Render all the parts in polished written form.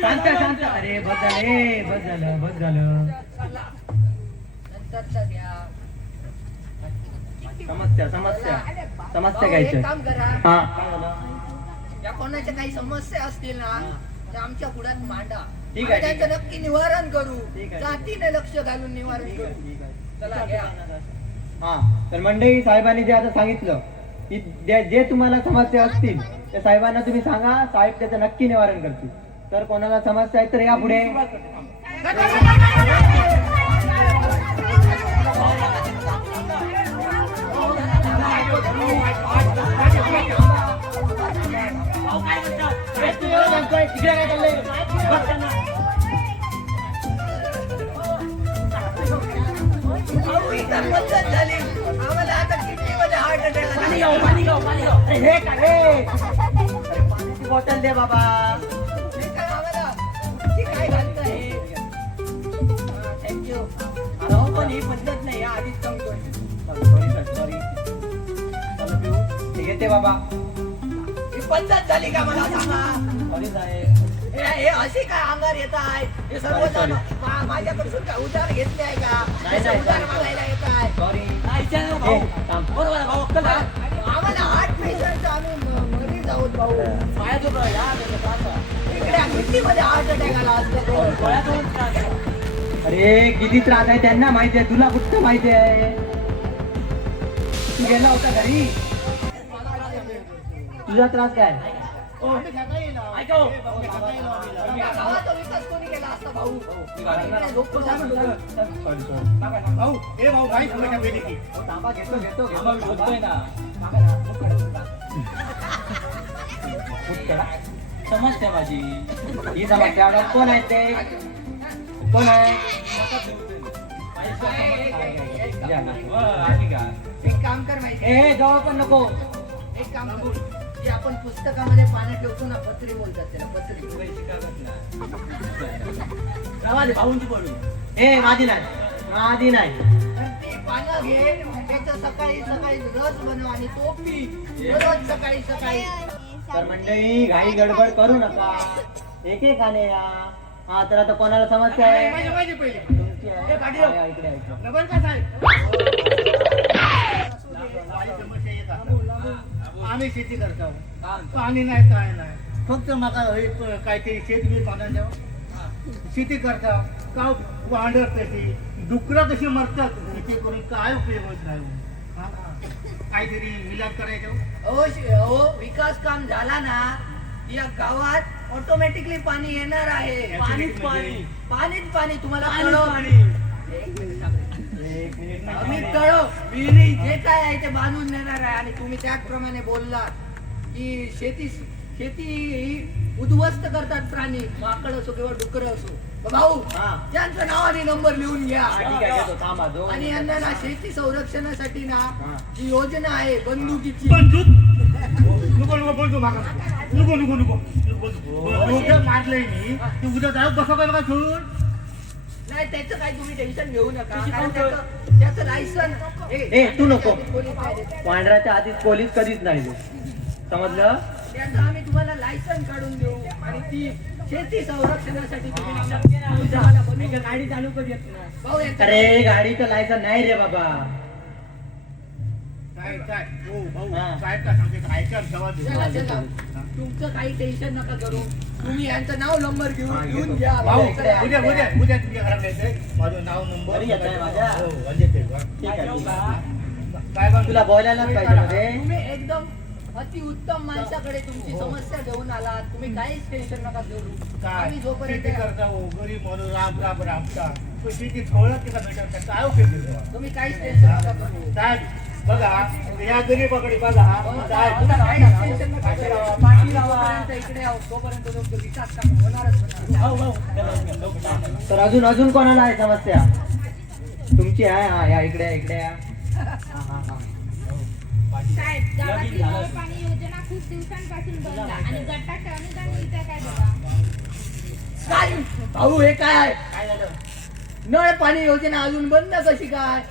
शांत शांत. अरे बस झालं, बस झालं, बस झालं. समस्या समस्या समस्या घ्यायच्या. काम करा, हा या कोणाच्या काही समस्या असतील ना त्या आमच्या पुढ्यात मांडा. ठीक आहे, त्यांचं नक्की निवारण करू. ठीक आहे. जातीने लक्ष घालून निवारण करू. चला घ्या. हा तर मंडळी, साहेबांनी जे आता सांगितलं की जे तुम्हाला समस्या असतील त्या साहेबांना तुम्ही सांगा, साहेब त्याचं नक्की निवारण करतील. तर कोणाला समस्या आहे तर या पुढे. झाली आम्हाला आता किडनीमध्ये हार्ट अटॅक पाण्याची बॉटल दे बाबा. काय घालतंय. थँक्यू. पण ही पद्धत नाही आधीच सांगतोय. सॉरी येते बाबा. ही पद्धत झाली का मला सांगा. सॉरी साहेब. हे अशी काय अंगार येत आहे. हे सर्वजण माझ्याकडून काय उधार घेतले आहे का. उधार मागायला येत आहे. सॉरी. बरोबर आहे भाऊ. आम्हाला हार्ट पेशंट आम्ही मरीज आहोत भाऊ. इकडे किडनीमध्ये हार्ट अटॅक आला असतो. अरे किती त्रास आहे त्यांना माहिती आहे, तुला कुठं माहिती आहे. तू गेला होता घरी. तुझा त्रास काय. गावाचा विकास कोणी केला असता भाऊ. तांबा घेतो घेतो घेतो. समस्या माझी ही समस्या. कोण आहे ते, कोण आहे. एक काम कर माहिती. ए जवळ पण नको. एक काम करू, जे आपण पुस्तकामध्ये पानं ठेवतो ना, पत्री बोलतात त्याला. पत्री भाऊंची पडू. ए माझी नाही, माझी नाही. तर ती पानं घे, त्याचं सकाळी सकाळी रस बनव आणि तो पी रोज सकाळी सकाळी. तर मंडळी घाई गडबड करू नका, एक एकाने या. हा तर आता कोणाला समस्या आहे. तुमची आहे. या, इकडे आम्ही शेती करतो. पाणी नाही काय नाही. फक्त माका काहीतरी शेती पाणी द्यावं. शेती करता का वांडर कशी डुकरं कशी मरतात शेती करून काय उपयोग होत नाही. काहीतरी इलाज करायचं. हो विकास काम झाला ना, या गावात ऑटोमॅटिकली पाणी येणार आहे. पाणीच पाणी. पाणीच पाणी. तुम्हाला एक मिनिट आम्ही तळ विहिरी जे काय आहे ते बांधून देणार आहे. आणि तुम्ही त्याचप्रमाणे बोललात की शेती ही उद्ध्वस्त करतात प्राणी, माकड असो किंवा डुकर असो. भाऊ त्यांचं नाव आणि नंबर लिहून घ्या. आणि यांना ना शेती संरक्षणासाठी ना जी योजना आहे बंदुकीची. नको नको बोलतो मागा. नको नको नको नको मारलंय मी. तू उद्या जाऊ कसं काय सोडून. नाही त्याचं काही तुम्ही टेन्शन घेऊ नका. त्याचं लायसन. ए तू नको. पांढऱ्याच्या आधीच पोलीस कधीच नाही देऊ, समजलं. त्याचं आम्ही तुम्हाला लायसन काढून देऊ. आणि ती शेती संरक्षणासाठी गाडी चालू करू येत नाही. अरे गाडीचं लायसन नाही रे बाबा. काय काय हो भाऊ काय काय सांगते ऐका जवा. तुमचं काही टेन्शन नका करू. तुम्ही यांचं नाव नंबर घेऊन घ्या. भाऊ उद्या उद्या उद्या तुमच्या घरात यायचंय. माझं नाव नंबर घरी येत आहे माझ्या. हो म्हणजे ते ठीक आहे. काय पण तुला बोलायलाच पाहिजे मध्ये. तुम्ही एकदम अति उत्तम माणसाकडे तुमची समस्या घेऊन आलात. तुम्ही काहीच टेन्शन नका करू. काय आम्ही जोपर्यंत शेती करता हो गरीब म्हणून राम राम रामता तो शेती थोडं तिला भेटत काय उपयोग आहे. तुम्ही काहीच टेन्शन नका करू. साहेब बघा या गरीबाकडे बघा. काहीच टेन्शन नका करू. पाठी जोपर्यंत इकडे आहोत तोपर्यंत तुमचा विकास काम होणारच होणार. तर अजून कोणाला आहे समस्या. तुमची आहे. हा या इकडे इकडे या. साहेब गावातील नळ पाणी योजना खूप दिवसांपासून बंद आणि गटाचं अनुदान इथं काय बघा. काय भाऊ हे काय नळ पाणी योजना अजून बंद कशी काय.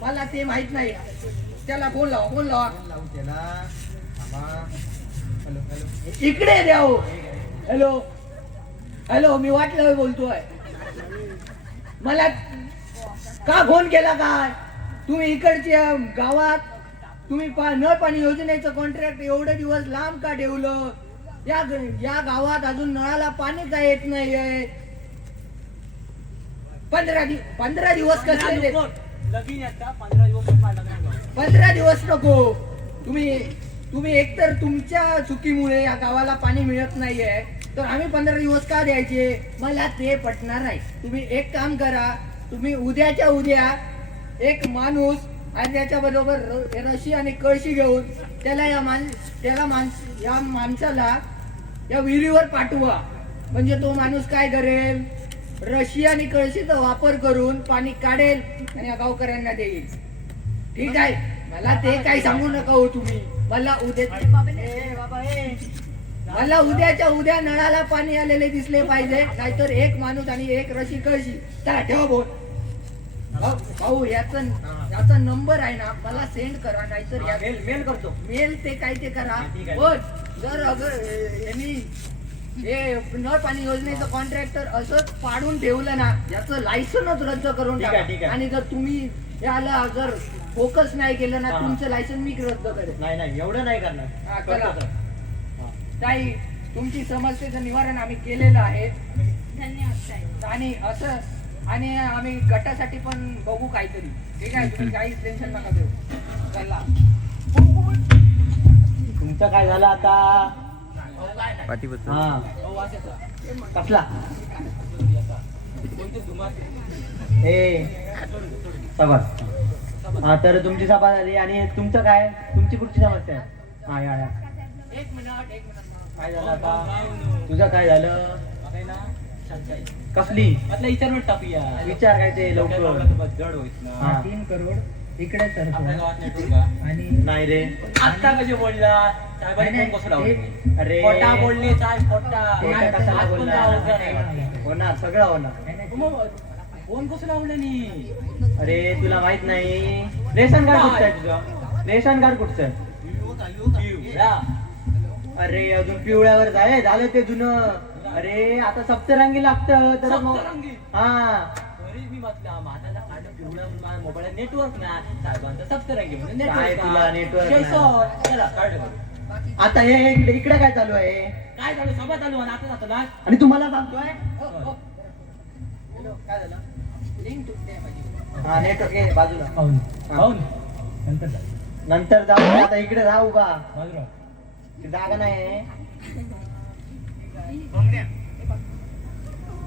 मला ते माहित नाही. त्याला फोन लावा. त्याला इकडे द्या हो. हॅलो हॅलो, मी वाटलं बोलतोय. मला का फोन केला काय? तुम्ही इकडच्या गावात तुम्ही नळ पाणी योजनेचं कॉन्ट्रॅक्ट एवढे दिवस लांब का ठेवलं? या गावात अजून नळाला पाणी का येत नाहीये? 15 दिवस कसले देत? 15 दिवस नको. तुम्ही एकतर तुमच्या चुकीमुळे या गावाला पाणी मिळत नाहीये, तर आम्ही 15 दिवस का द्यायचे? मला ते पटणार नाही. तुम्ही एक काम करा, तुम्ही उद्याच्या उद्या एक माणूस आणि त्याच्या बरोबर रशी आणि कळशी घेऊन या माणसाला या विहिरीवर पाठवा. म्हणजे तो माणूस काय करेल? रशी आणि कळशीचा वापर करून पाणी काढेल आणि या गावकऱ्यांना देईल. ठीक आहे? मला ते काही सांगू नका हो तुम्ही. मला उद्याच्या उद्या नळाला पाणी आलेले दिसले पाहिजे, नाहीतर एक माणूस आणि एक रशी कळशी. चला ठेवा बोल. भाऊ याचा नंबर आहे ना, मला सेंड करा, नाहीतर मेल करतो. मेल ते काय ते करा. ठीक आहे. पण जर यांनी हे नळ पाणी योजनेचं कॉन्ट्रॅक्टर असंच पाडून ठेवलं ना, याचं लायसनच रद्द करून ठीक आहे, टाका. ठीक आहे. आणि जर तुम्ही याला जर फोकस नाही केलं ना, हा. तुमचं लायसन मी रद्द करेन. नाही एवढं नाही करणार. हा, चला. करतो तर. हा. ताई, तुमची समस्येचं निवारण आम्ही केलेलं आहे. धन्यवाद साहेब. आणि आम्ही गटासाठी पण बघू काहीतरी. ठीक आहे? तुम्ही काहीच टेन्शन नका घेऊ. चला. तुमचं काय झालं आता? हा. कसला? सभा. हा, तर तुमची सभा झाली. आणि तुमचं काय? तुमची कुठची समस्या आहे? हा या. एक मिनिट. काय झालं आता? तुझं काय झालं? कसली? विचार काय ते लवकर. हा. 3 करोड इकडे तर आणि नाही रे. आता कसे बोलला साहेबांनी फोन कसं लावले? अरे खोटा बोलले साहेब, खोटा. खोटा कशाला आज पण बोलला? लावलं नाही. होणार, सगळं होणार. मग फोन कसं लावलं नी? अरे तुला माहित नाही? रेशन कार्ड कुठचं आहे तुझं? रेशन कार्ड कुठचं आहे? पिवळा. अरे अजून पिवळ्यावर जाय झालं ते जुनं. अरे आता सप्तरंगी लागतं तर मग. सप्तरंगी? हा. तरी मी म्हटलं माझ्याला कार्ड पिवळा मोबाईल नेटवर्क ना, साहेबांचा सप्तरंगी म्हणून काय network तुला ना. network नाही? जयसो. चला, कार्ड करू. आता हे इकडे काय चालू आहे? काय झालं? सभा चालू आहे, आता जातो ना. आणि तुम्हाला सांगतोय. काय झालं? लिंक तुटते माझी. हा, नेटवर्क बाजूला. हा. नंतर जाऊ. आता इकडे राहू का? जागा नाही.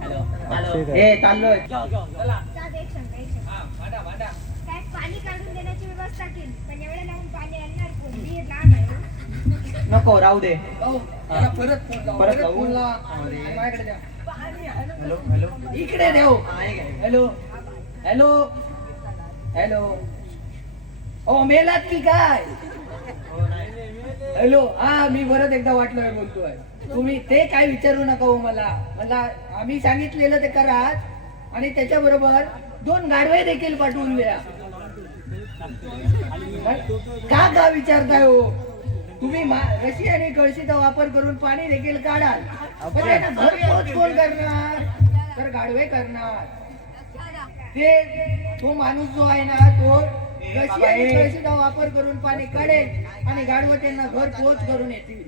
हॅलो. हे चाललोय. चला. साहेब, एक शंका. साहेब, पाणी काढून देण्याची व्यवस्था केली, पण एवढ्या लावून पाणी आणणार कोण? विहीर लांब आहे हो. नको राहू दे. त्याला परत फोन लाव. परत लावू? फोन लाव. अरे. आणि माझ्याकडे द्या. हॅलो. इकडे देऊ. हॅलो. ओ मेलात की काय? हॅलो. हा, मी परत एकदा वाटलोय बोलतोय. तुम्ही ते काय विचारू नका हो मला. आम्ही सांगितलेलं ते करा आणि त्याच्याबरोबर 2 गाढवे देखील पाठवून द्या. का विचारताय हो? तुम्ही रशी आणि कळशीचा वापर करून पाणी देखील काढाल, पण त्यांना घरपोच कोण करणार? तर गाढवे करणार. तो माणूस जो आहे ना, तो रशी आणि कळशीचा वापर करून पाणी काढेल आणि गाढवं त्यांना घरपोच करून येतील.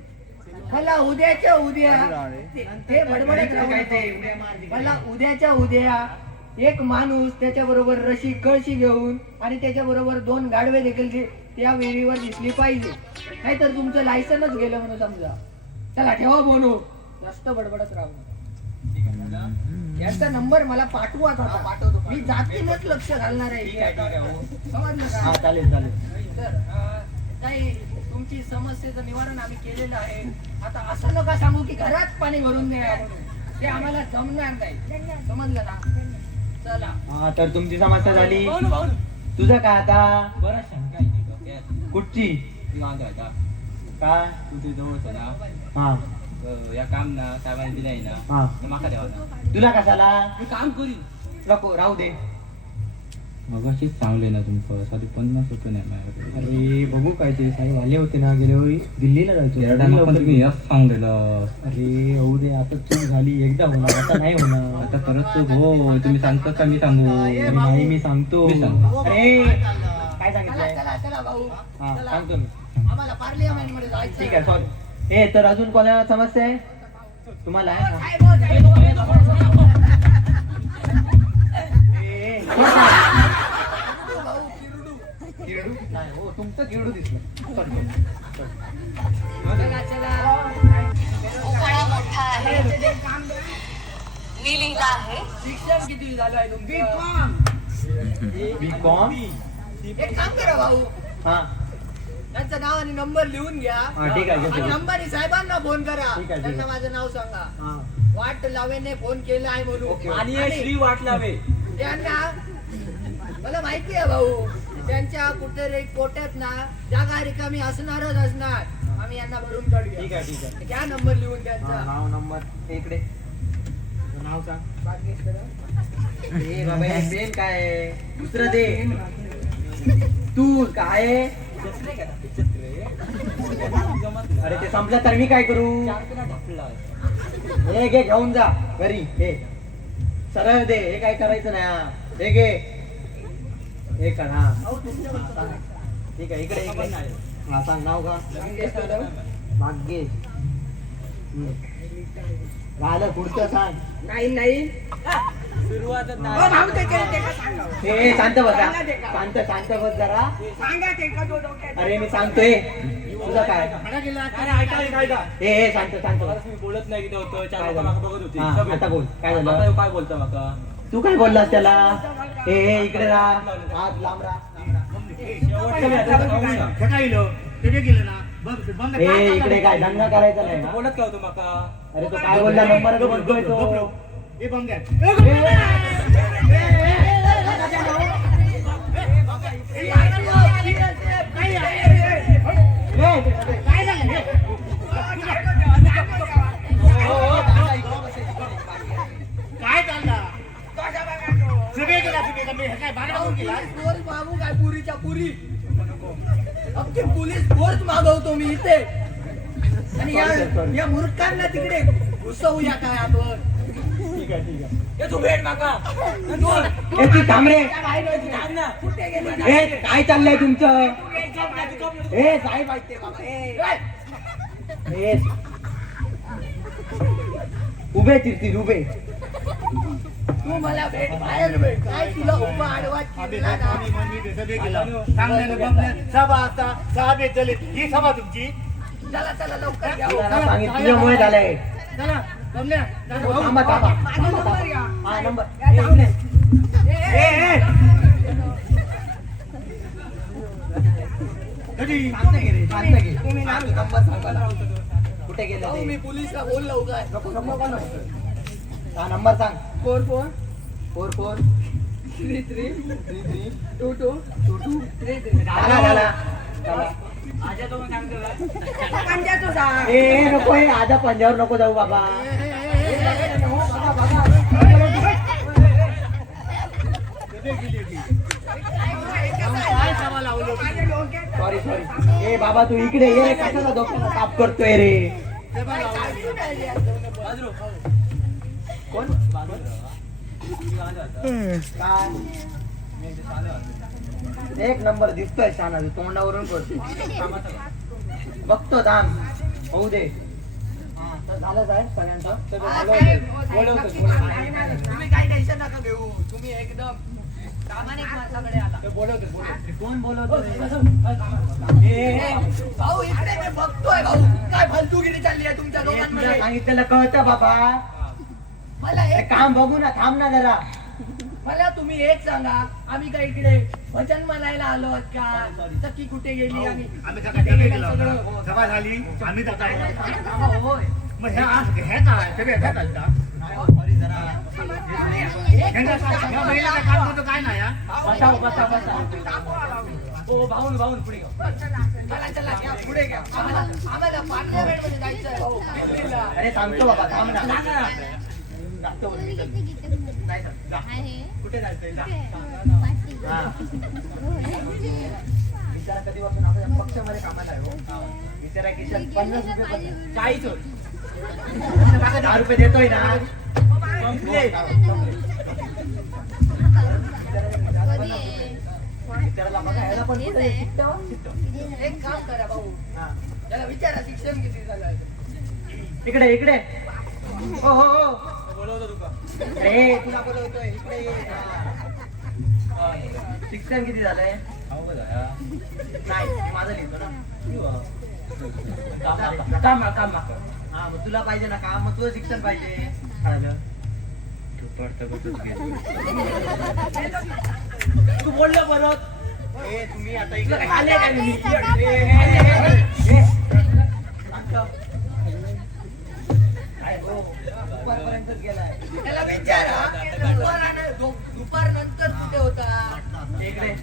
मला उद्याच्या उद्या ते बडबडत राहायचे. मला उद्याच्या उद्या एक माणूस त्याच्याबरोबर रशी कळशी घेऊन आणि त्याच्याबरोबर 2 गाढवे देखील त्या विहिरीवर दिसली पाहिजे, नाहीतर तुमचं लायसनच गेलं म्हणून समजा. चला ठेवा बोलू. जास्त बडबडत राहू. यांचा नंबर मला पाठवा. पाठवतो. मी जातीनच लक्ष घालणार आहे. समजलं हा, का? चालेल. तर ताई, तुमची समस्येचं निवारण आम्ही केलेलं आहे. आता असं नका सांगू की घरात पाणी भरून द्या म्हणून. ते आम्हाला जमणार नाही. समजलं ना? चला. हा, तर तुमची समस्या झाली. भाऊ. तुझं काय आता? बरं शंका आहे ती डोक्यात. कुठची? निवांत राहता. काय? तुझे जवळचं ना, हा. या काम ना साहेबांनी दिलंय ना, हा. तर माका द्यावा ना. तुला कशाला? मी काम करीन. नको राहू दे. मगाशीच चांगले ना तुमचं साधी 50 रुपये नाही माझ्याकडे. अरे बघू काय ते साहेब आले होते ना गेल्या वेळी दिल्लीला जायचो येरडानं पण तुम्ही यस सांगलेलं. अरे होऊ दे आता चूक झाली एकदा होणार आता नाही होणार आता परत चूक हो तुम्ही सांगता का मी सांगू? अरे नाही मी सांगतो मी सांगतो. अरे काय चला सांगितलंय चला चला भाऊ हा चला. सांगतो मी आम्हाला पार्लिमेंट मध्ये जायचं ठीक आहे सॉरी हे तर अजून कोणाला समस्या आहे तुम्हाला आहे ना? ए, किरडू? नाही, हो तुमचं किरडू दिसलं Sorry. चला चला उकाडा मोठा आहे मी लिहिला आहे शिक्षण किती झालं आहे तुमचं? B.Com? एक काम करा भाऊ हा त्यांचं नाव आणि नंबर लिहून घ्या हा, ठीक आहे, घेतो. आणि नंबर साहेबांना फोन करा ठीक आहे. त्यांना माझं नाव सांगा हा वाट लावेने फोन केला आहे ओके, म्हणून ओके. आणि श्री वाट लावे. त्यांना मला माहिती आहे भाऊ त्यांच्या कुठे कोट्यात ना जागा रिकामी असणारच असणार आम्ही यांना भरून ठीक काढूया आहे ठीक आहे घ्या नंबर लिहून हा, त्यांचा नाव नंबर हे इकडे नाव सांग बाकी सगळं. ए बाबा हे पेन काय आहे? दुसरं दे तू काय आहे? अरे ते संपलं तर मी काय करू हे घे घेऊन जा घरी हे सरळ दे हे काय करायचं नाही हा. हे घे हे कर हा ठीक आहे इकडे इकडे हा सांग नाव का भाग्येश झालं पुढचं सांग नाही सुरुवात हो भाऊ त्याच्या सांगा हे शांत बसा शांत बस जरा सांगा ते का तो डोक्यात अरे मी सांगतोय तुझं काय हे शांत बस मी बोलत नाही किती होतं चार काय लोकं झालं? मागं बघत होती हा, सगळे. आता बोल काय झालं आता काय बोलता माका तू काय बोललास त्याला हे इकडे राहा हात लांब राहा ते गेलं ना बंद हे इकडे काय दंगा करायचा नाही ना बोलत का होतो माका अरे तो काय बोलला नंबर बोलतोय तो हे बंद काय चालला सगळे गेला तुम्ही मी हे काय बाहेर गेला पोलीस मागू काय पुरीच्या पुरी अख्खी पोलीस फोर्स मागवतो मी इथे आणि या मूर्खांना तिकडे घुसवूया काय आपण ठीक आहे तू भेट माका हे तू थांब रे थांब ना. कुठे गेली हे काय चाललंय तुमचं हे साहेब ऐकते हे उभे चिरतील उभे तू मला भेट बाहेर भेट काय तुला उभा आडवा केला ना सभा चले ही सभा तुमची चला चला लवकर घ्या तुला सांगितलं तुझ्यामुळे झालंय चला जमल्या थांबा थांबा माझा नंबर घ्या हा नंबर या, थांब. शांत घे रे शांत घे सांग, नंबर सांग मला. कुठे गेलं भाऊ, मी ते पोलीसला बोललो काय नको नको का नको हा नंबर सांग 44 44 33 33 22 22 33 झाला आजा तो मग सांगतो का? पंजाचं सांग ए नको हे आजा पंजावर नको जाऊ बाबा काय सभा लावलो सॉरी ए बाबा तू इकडे ये रे कशाला डोक्याला ताप करतोय रे सभा लावली बाजरो. कोण काय एक नंबर दिसतोय छान आहे, तोंडावरून करतो बघतो थांब होऊ दे हा, तर झालं साहेब सगळ्यांचं सगळं झालं होतं. बोलवतो, बोलवतो. तुम्ही काही टेन्शन नका घेऊ तुम्ही एकदम प्रामाणिक माणसाकडे आला कोण बोलवतो भाऊ इकडे मी बघतोय भाऊ काय फालतूगिरी चालली आहे तुमच्या तुला दोघांमध्ये सांगितलेलं कळतं बाबा मला हे एक काम बघू ना थांब ना जरा मला तुम्ही एक सांगा आम्ही काय इकडे भजन म्हणायला आलो आहोत का चक्की कुठे गेली आम्ही आम्ही सगळे गेलो सभा झाली आम्ही जात आहे होय मग हे काय सगळे ह्या चालता ह्या महिलेचं काम होतं काय नाही हा? बसा हो भाऊन पुढे घ्या. चला चला घ्या, पुढे घ्या आम्हाला पार्लमेंट मध्ये जायचंय भाऊ दिल्लीला. अरे सांगतो बाबा थांब ना जातो बोलली, चल. नाही चल, जा. कुठे जायचंय जा. हा. विचारा कधीपासून आपल्या पक्षामध्ये कामाला आहे हो. विचारा खिशात 50 रुपये पण 40 होत. 10 रुपये देतोय ना. Complete. विचारायला बघा, याला पण कुठे शिकतो? शिकतो. एक काम करा भाऊ, हा. त्याला विचारा शिक्षण किती झालं आहे. इकडे इकडे हो हो हो बोलवतो तुका. अरे तुला बोलवतोय इकडे ये. हा. शिक्षण किती झालंय? अवघड आहे हा. नाही माझं लिहितो ना. काम हा मग तुला पाहिजे ना काम, मग तुझं शिक्षण पाहिजे. कळलं? तू बोललं परत. ए तुम्ही आता तुला इकडे काय आले काय मी? काय हो, दुपारपर्यंत गेलाय. त्याला विचारा दुपार नंतर कुठे होता. इकडे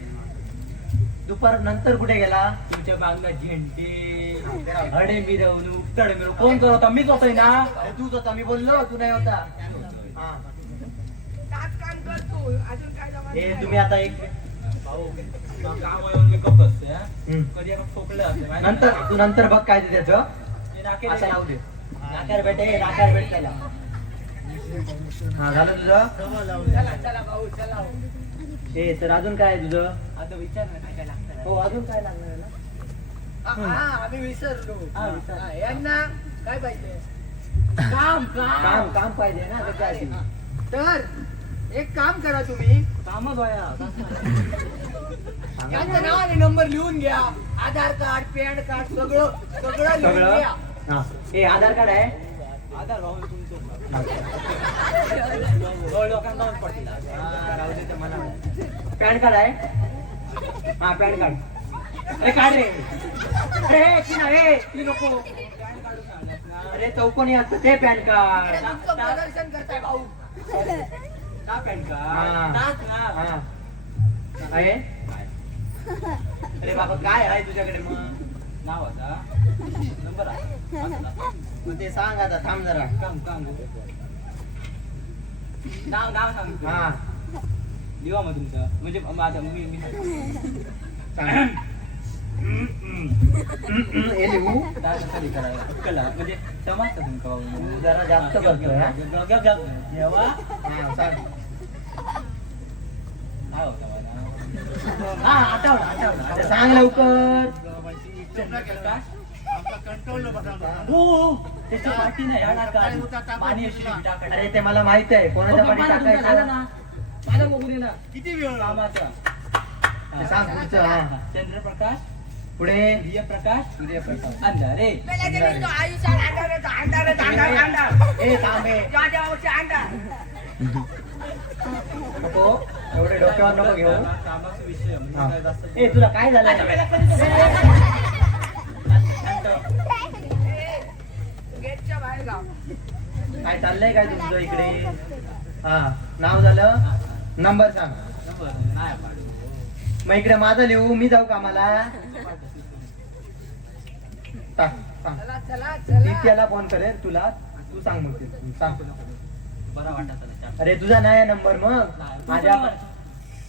दुपार नंतर कुठे गेला? तुमच्या बांगला झेंडे हडे मिरवणूक तड मिरवणूक कोण करत होता? मीच होतोय ना. अरे तूच होता, मी बोललो तू नाही होता. हा काम करतो अजून काय जमा हे तुम्ही आता एक काम येऊन मी कप असते हा. हम्म. कधी आपण ठोकलं असते माहिती नंतर आहे? तू नंतर बघ काय ते त्याचं. ते नाके असं दे. लावू दे. नाकार भेटे नाकार भेट त्याला. हा झालं तुझं. चला चला भाऊ चला. हे तर अजून काय आहे तुझं? आता विचार ना काय काय लागतं. हो अजून काय लागणार आहे ना? हा आम्ही विसरलो. हा, विसरलो. हा, यांना काय पाहिजे. काम काम काम पाहिजे ना त्याच्यासाठी. तर एक काम करा तुम्ही, कामच व्हाया. यांचं नाव आणि नंबर लिहून घ्या. आधार कार्ड पॅन कार्ड सगळं सगळं लिहून सगळं घ्या. हा हे आधार कार्ड आहे. आधार भाऊ तुमचं लोकांना जाऊन पडतील. हा, राहू दे ते मला. पॅन कार्ड आहे. हा पॅन कार्ड. अरे काढ रे. अरे ती नाही ती नको. अरे चौकोनी असतं ते पॅन कार्ड. तुमचं प्रदर्शन करताय भाऊ. का पॅन हा. कार्ड टाक ना. हा आहे. अरे बाबा काय आहे तुझ्याकडे मग? नाव आता नंबर आहे. मग ते सांग आता, थांब जरा. काम नाव सांग. हा लिहा मग तुमचं म्हणजे माझं मी सांग. हे लिहू. कधी करायला कला म्हणजे समजतं तुमचं बाबा. तू जरा जास्त करतोय हा? जेव्हा हा सांग. काय होता मला हा आठवलं अरे सांग लवकर. काय आपला कंट्रोल बसवला. हो त्याची पाठी नाही येणार का पाणी अशी टाकायचं. अरे ते मला माहित आहे कोणाच्या पाठी झालं टाकायचं. ना माझं बघू दे ना किती वेळ कामाचा. ते सांग पुढचं. हा चंद्रप्रकाश पुढे. सूर्यप्रकाश अंधारे. पहिल्या दिवशी तो आयुष्यात अंधार. ए थांब हे. माझ्या गावचे अंधार. नको एवढे डोक्यावर नको घेऊ. कामाचा विषय म्हणजे हा. काय जास्त ए तुला काय झालं? गेटच्या बाहेर गाव. काय चाललंय काय तुमचं इकडे? हा नाव झालं. नंबर सांग. नाही पाडू. मग इकडे माझं लिहू, मी जाऊ कामाला. सांग सांग. चला चला ती चला. त्याला फोन करेल तुला. तू सांग मग ते. सांग. बरा वाटत अरे तुझा नाही नंबर मग माझ्या.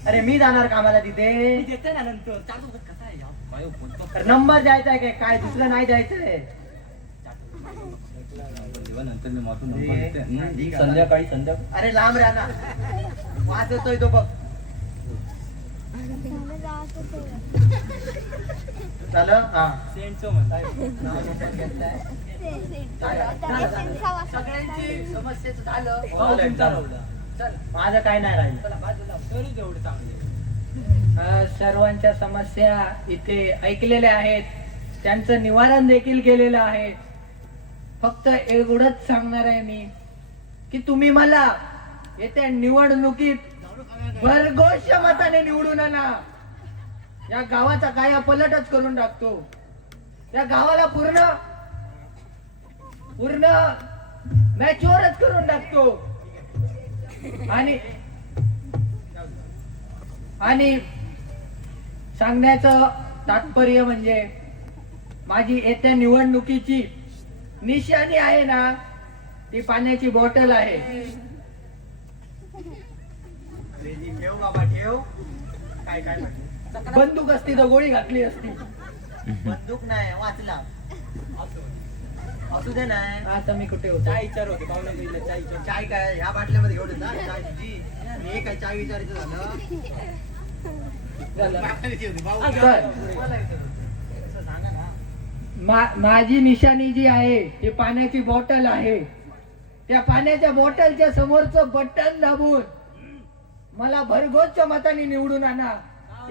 अरे मी जाणार कामाला तिथे. देते ना नंतर चालू कसा आहे काय बोलतो. तर नंबर द्यायचा आहे काय दुसरं नाही द्यायचंय. नंतर मी मातून ठीक आहे. संध्याकाळी अरे लांब राहा ना. वाचतोय तो बघ. झालं. हा सेंटचं म्हणताय. सगळ्यांची समस्येचं झालं. हो, तुमचा राहुला. चल माझं काय नाही राहिलं. चला बाजूला. तरी तेवढे चांगले. सर्वांच्या समस्या इथे ऐकलेल्या आहेत, त्यांचं निवारण देखील केलेलं आहे. फक्त एवढंच सांगणार आहे मी की तुम्ही मला येत्या निवडणुकीत भरघोष मताने निवडून आणा. या गावाचा काया पलटच करून टाकतो. या गावाला पूर्ण मॅच्युअरच करून टाकतो. आणि सांगण्याचं तात्पर्य म्हणजे माझी येत्या निवडणुकीची निशाणी आहे ना, ती पाण्याची बॉटल आहे. बाबा ठेव. काय काय म्हटलं? बंदूक असती तर गोळी घातली असती. बंदूक नाही वाचला. असू दे नाही. आता मी कुठे होतो? चाय विचार होते पाहुणा गेला चाय विचार. चाय काय ह्या बाटल्यामध्ये घेऊन येत ना चाय तुझी. हे काय चाय विचारायचं झालं. झालं. मागायची होती, भाऊ. तर असं सांगा ना. माझी निशाणी जी आहे ती पाण्याची बॉटल आहे. त्या पाण्याच्या बॉटलच्या समोरचं बटन दाबून मला भरघोसच्या मताने निवडून आणा.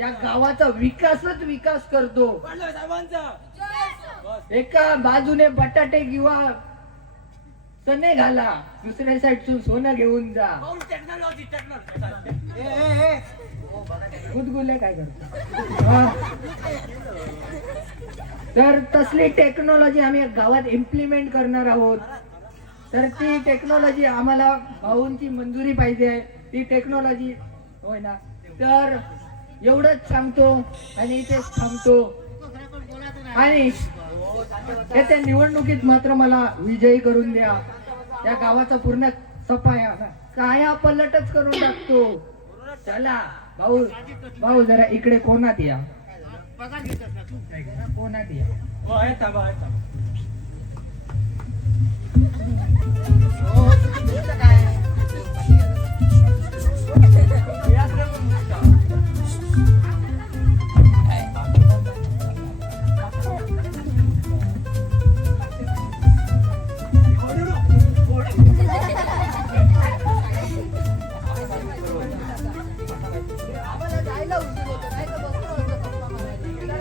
या गावाचा विकासच विकास करतो. पडलं साहेबांचा. एका बाजूने बटाटे किंवा चणे घाला, दुसऱ्या साईडसून सोनं घेऊन जा. टेक्नॉलॉजी गुदगुल्या काय करतो हा? तर तसली टेक्नॉलॉजी आम्ही गावात इम्प्लिमेंट करणार आहोत. तर ती टेक्नॉलॉजी आम्हाला भाऊंची मंजुरी पाहिजे. ती टेक्नॉलॉजी होय ना. तर एवढंच सांगतो आणि इथेच थांबतो. आणि येत्या निवडणुकीत मात्र मला विजयी करून द्या. या गावाचा पूर्ण सफाया काया पलटच करून टाकतो. चला भाऊ, भाऊ जरा इकडे कोणात या. पगार घेतात ना तू. कोणात या. हो, तुमचं काय?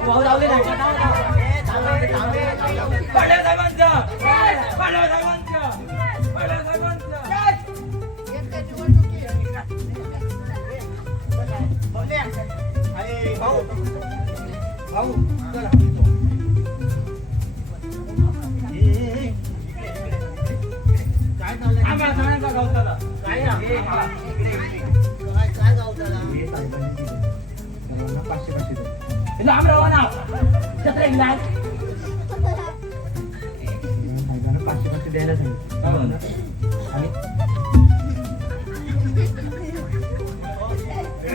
भाऊ लावले नाही. ए, थांबे, थांबे, थांबे. पडलं साहेबांचा. पडलं साहेबांचा. पडलं साहेबांचा. अरे, भाऊ भाऊ चला. काय चाललंय? आम्हाला सगळ्यांचा गावताला. काय ना? इकडे, इकडे. काय जाऊ त्याला? लांब राहा ना. जत्रा इंग्लंड. द्यायला सांगितलं. आणि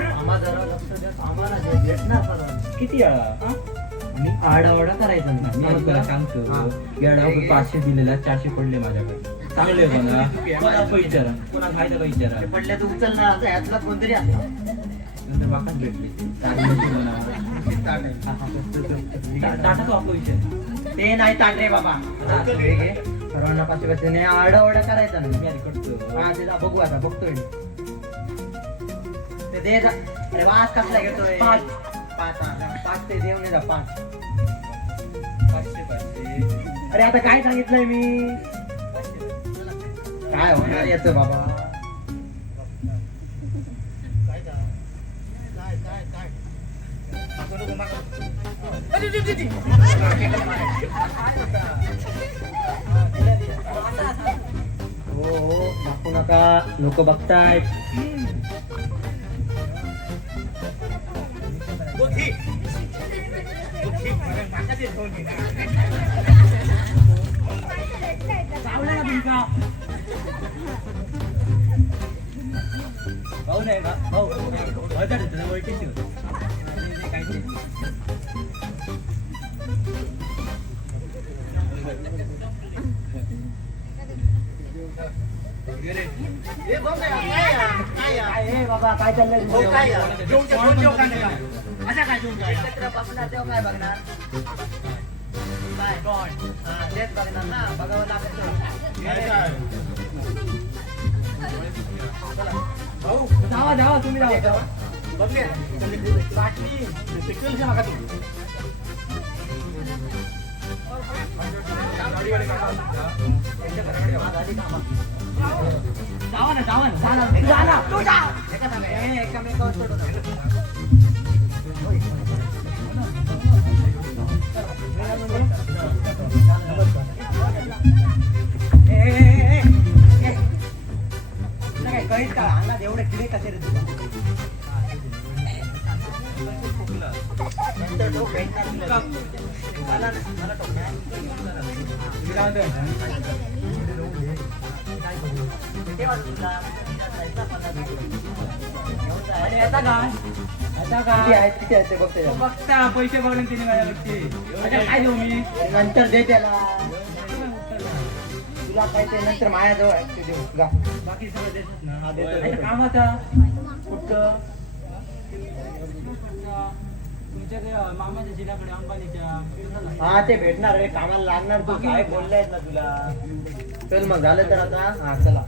आम्हाला जरा लक्ष द्या. आम्हाला भेटणार परत. किती वेळा? आणि आडावडा करायचा नाही. मी तुला सांगतो हा. येडावर 500 दिलेला 400 पडले माझ्याकडे. चांगले मला कोणाला विचारा, कोणाला फायदा का विचारा. ते पडल्या तर उचलणार असं ह्यातला कोणतरी असला. नंतर वाकाच भेटले. टाटा तो आपला विचार. ते नाही तांडे बाबा. सर्वांना पाचशे पाचशे नाही आडावडा करायचा नाही. मी आधी करतो. हा ते जा, बघू आता बघतोय. ते दे जा. अरे वास कसला घेतोय? 5. 5 ते देऊ जा 5. 500. अरे आता काय सांगितलंय मी? काय होणार याचं बाबा? हो हो दाखवू नका, लोक बघतायत. भाऊ नाही का? भाऊ हजार होतं ओळखीची होतं. काय ते? काय बाबा काय चाललंय? एकत्र बघणार तेव्हा काय बघणार? काय? हा, तेच बघणार ना, बघावं लागतं. धावा धावा तुम्ही धावा. जावा ना जा ना. तू जा. एकामेकावर सोडू नका. काय कळीत का अंगात एवढे किडे कसे रे तुला? नंतर डोकं भेटणार तुला. मला टोकणार. ठेवा तुला. आणि आता काय किती आहेत ते बघ त्याच्यात. बघता पैसे बघून तिने माझ्या बघते काय देऊ मी नंतर दे त्याला. तुला काय ते नंतर माझ्याजवळ आहे ते देऊ गा. बाकी सगळं देतात ना हा, देतो. आणि काम आता कुठं तुमच्या त्या मामाच्या जिल्ह्याकडे अंबानीच्या हा ते भेटणार रे कामाला लागणार तू काय बोललायस ना तुला. चल मग झालं तर आता हा चला